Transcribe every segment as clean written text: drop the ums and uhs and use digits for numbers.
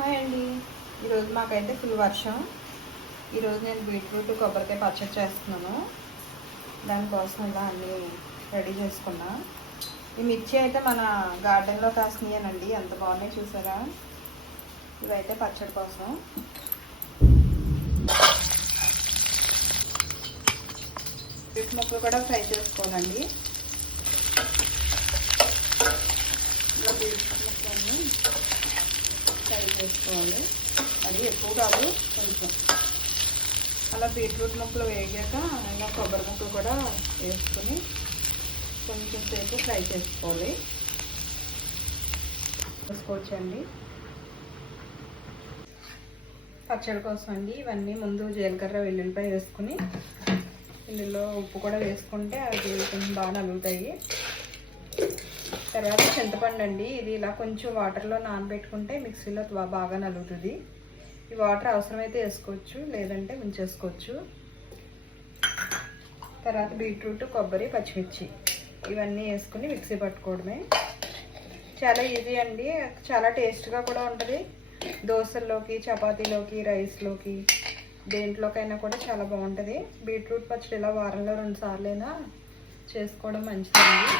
Hi అండి. ఈరోజు మాకైతే ఫుల్ వర్షం. ఈరోజు నేను బీట్రూట్ కొబ్బరికాయ పచ్చడి చేస్తున్నాను. దానికోసం ఇలా అన్నీ రెడీ చేసుకున్నా. ఈ మిర్చి అయితే మన గార్డెన్లో కాసినాయనండి, ఎంత బాగున్నాయి చూసారా. ఇవైతే పచ్చడి కోసం. బీట్ ముక్కలు కూడా ఫ్రై చేసుకోవాలండి. ఇలా బీట్ ముక్కలన్నీ ఫ్రై చేసుకోవాలి. అది ఎక్కువ కాదు, కొంచెం. అలా బీట్రూట్ ముక్కలు వేగాక ఇలా కొబ్బరి ముక్కలు కూడా వేసుకొని కొంచెం సేపు ఫ్రై చేసుకోవాలి. వేసుకోవచ్చండి. పచ్చడి కోసం అండి ఇవన్నీ ముందు జీలకర్ర వెల్లుల్లిపాయ వేసుకుని ఇందులో ఉప్పు కూడా వేసుకుంటే అవి కొంచెం బాగా నలుగుతాయి. తర్వాత చింతపండు అండి, ఇది ఇలా కొంచెం వాటర్లో నానబెట్టుకుంటే మిక్సీలో బాగా నలుగుతుంది. ఈ వాటర్ అవసరమైతే వేసుకోవచ్చు, లేదంటే ఉంచేసుకోవచ్చు. తర్వాత బీట్రూట్, కొబ్బరి, పచ్చిమిర్చి ఇవన్నీ వేసుకుని మిక్సీ పట్టుకోవడమే. చాలా ఈజీ అండి, చాలా టేస్ట్గా కూడా ఉంటుంది. దోశల్లోకి, చపాతీలోకి, రైస్లోకి, దేంట్లోకైనా కూడా చాలా బాగుంటుంది. బీట్రూట్ పచ్చడి ఇలా వారంలో 2 సార్లైనా చేసుకోవడం మంచిదండి.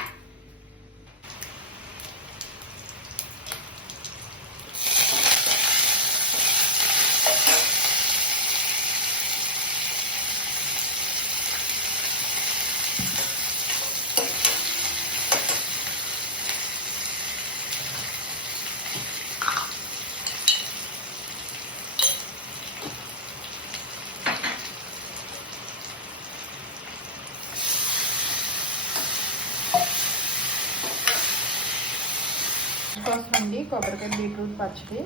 కోసం అండి కొబ్బరికాయ బీట్రూట్ పచ్చడి.